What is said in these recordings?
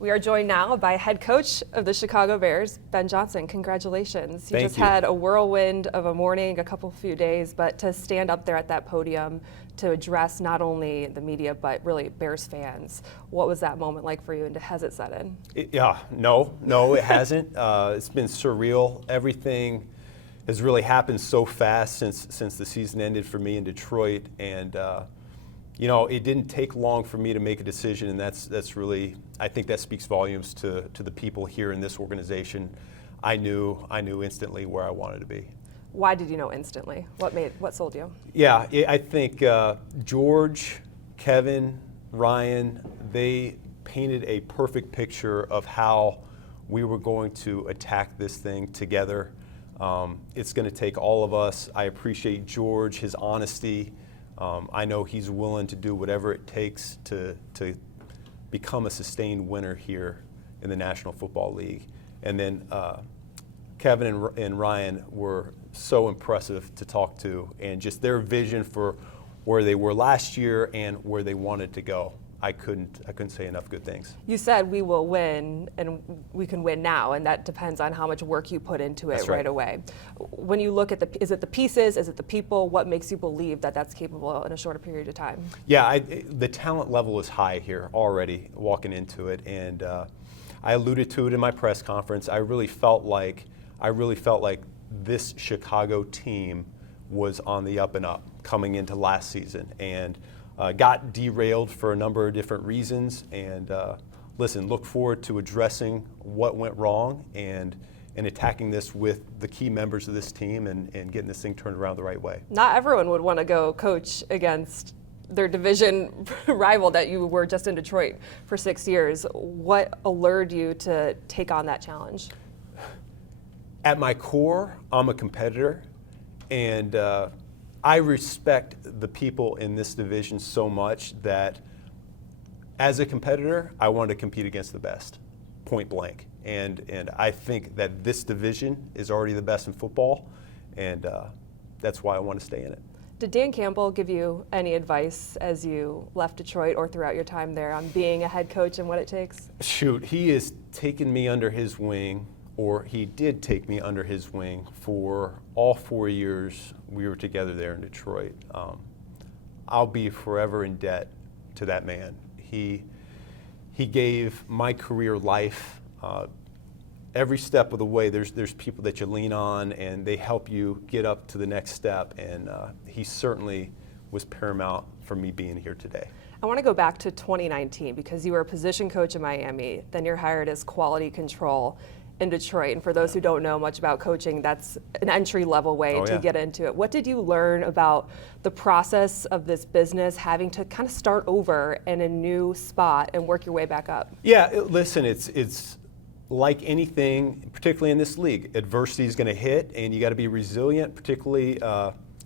We are joined now by head coach of the Chicago Bears, Ben Johnson. Congratulations. Thank just you. had a whirlwind of a morning, a few days, but to stand up there at that podium to address not only the media, but really Bears fans, what was that moment like for you, and has it set in? No, it hasn't. It's been surreal. Everything has really happened so fast since the season ended for me in Detroit, and it didn't take long for me to make a decision, and that's really, I think that speaks volumes to the people here in this organization. I knew instantly where I wanted to be. Why did you know instantly? What sold you? Yeah, I think George, Kevin, Ryan, they painted a perfect picture of how we were going to attack this thing together. It's going to take all of us. I appreciate George, his honesty. I know he's willing to do whatever it takes to become a sustained winner here in the National Football League. And then Kevin and Ryan were so impressive to talk to, and just their vision for where they were last year and where they wanted to go. I couldn't say enough good things. You said we will win, and we can win now, and that depends on how much work you put into it. That's right. Right away. When you look at is it the pieces, is it the people, what makes you believe that that's capable in a shorter period of time? Yeah, the talent level is high here already walking into it, and I alluded to it in my press conference. I really felt like this Chicago team was on the up and up coming into last season, and got derailed for a number of different reasons. And listen, look forward to addressing what went wrong and attacking this with the key members of this team and getting this thing turned around the right way. Not everyone would want to go coach against their division rival that you were just in Detroit for 6 years. What allured you to take on that challenge? At my core, I'm a competitor, and I respect the people in this division so much that as a competitor, I want to compete against the best, point blank. And I think that this division is already the best in football, and that's why I want to stay in it. Did Dan Campbell give you any advice as you left Detroit or throughout your time there on being a head coach and what it takes? Shoot, he has taken me under his wing, or he did take me under his wing for all 4 years we were together there in Detroit. I'll be forever in debt to that man. He gave my career life. Every step of the way, there's people that you lean on, and they help you get up to the next step, and he certainly was paramount for me being here today. I want to go back to 2019 because you were a position coach in Miami, then you're hired as quality control in Detroit. And for those who don't know much about coaching, that's an entry-level way to get into it. What did you learn about the process of this business, having to kind of start over in a new spot and work your way back up? Yeah, listen, it's like anything, particularly in this league. Adversity is going to hit, and you got to be resilient, particularly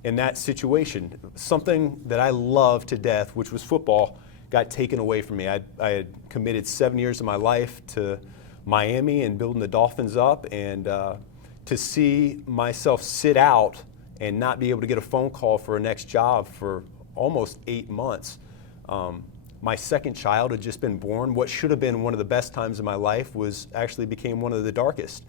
in that situation. Something that I love to death, which was football, got taken away from me. I had committed 7 years of my life to Miami and building the Dolphins up, and to see myself sit out and not be able to get a phone call for a next job for almost 8 months. My second child had just been born. What should have been one of the best times of my life actually became one of the darkest.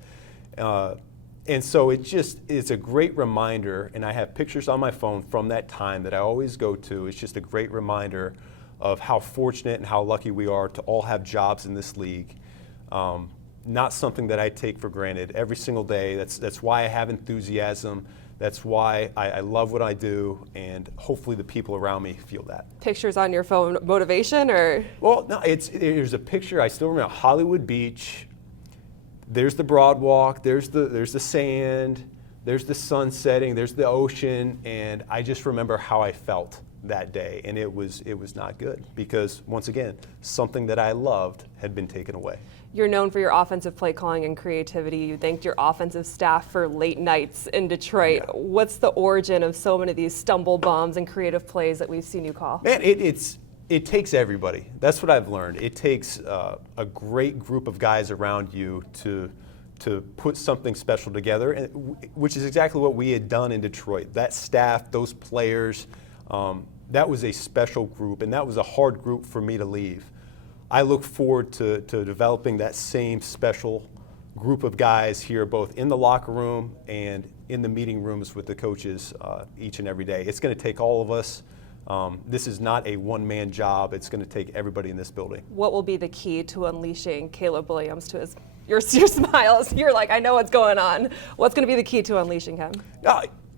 And so it's a great reminder, and I have pictures on my phone from that time that I always go to. It's just a great reminder of how fortunate and how lucky we are to all have jobs in this league. Not something that I take for granted every single day. That's why I have enthusiasm. That's why I love what I do, and hopefully the people around me feel that. Pictures on your phone, motivation, or? Well, no, there's a picture. I still remember Hollywood Beach. There's the Broadwalk. There's the sand. There's the sun setting. There's the ocean, and I just remember how I felt that day, and it was not good because, once again, something that I loved had been taken away. You're known for your offensive play calling and creativity. You thanked your offensive staff for late nights in Detroit. Yeah. What's the origin of so many of these stumble bombs and creative plays that we've seen you call? Man, it takes everybody. That's what I've learned. It takes a great group of guys around you to put something special together, which is exactly what we had done in Detroit. That staff, those players, that was a special group, and that was a hard group for me to leave. I look forward to developing that same special group of guys here, both in the locker room and in the meeting rooms with the coaches each and every day. It's going to take all of us. This is not a one-man job. It's going to take everybody in this building. What will be the key to unleashing Caleb Williams to his your smiles? You're like, I know what's going on. What's going to be the key to unleashing him?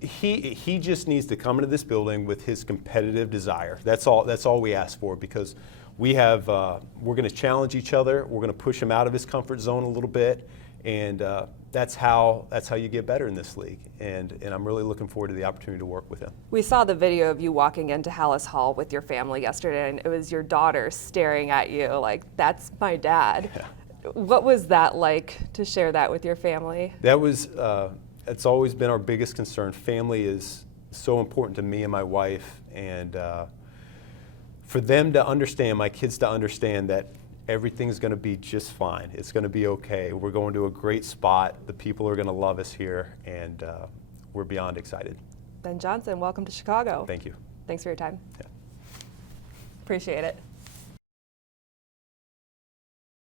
He just needs to come into this building with his competitive desire. That's all we ask for, because we're going to challenge each other. We're going to push him out of his comfort zone a little bit, and that's how you get better in this league. And I'm really looking forward to the opportunity to work with him. We saw the video of you walking into Hallis Hall with your family yesterday, and it was your daughter staring at you like, "That's my dad." Yeah. What was that like to share that with your family? That was, it's always been our biggest concern. Family is so important to me and my wife, and for them to understand, my kids to understand that everything's going to be just fine. It's going to be okay. We're going to a great spot. The people are going to love us here, and we're beyond excited. Ben Johnson, welcome to Chicago. Thank you. Thanks for your time. Yeah. Appreciate it.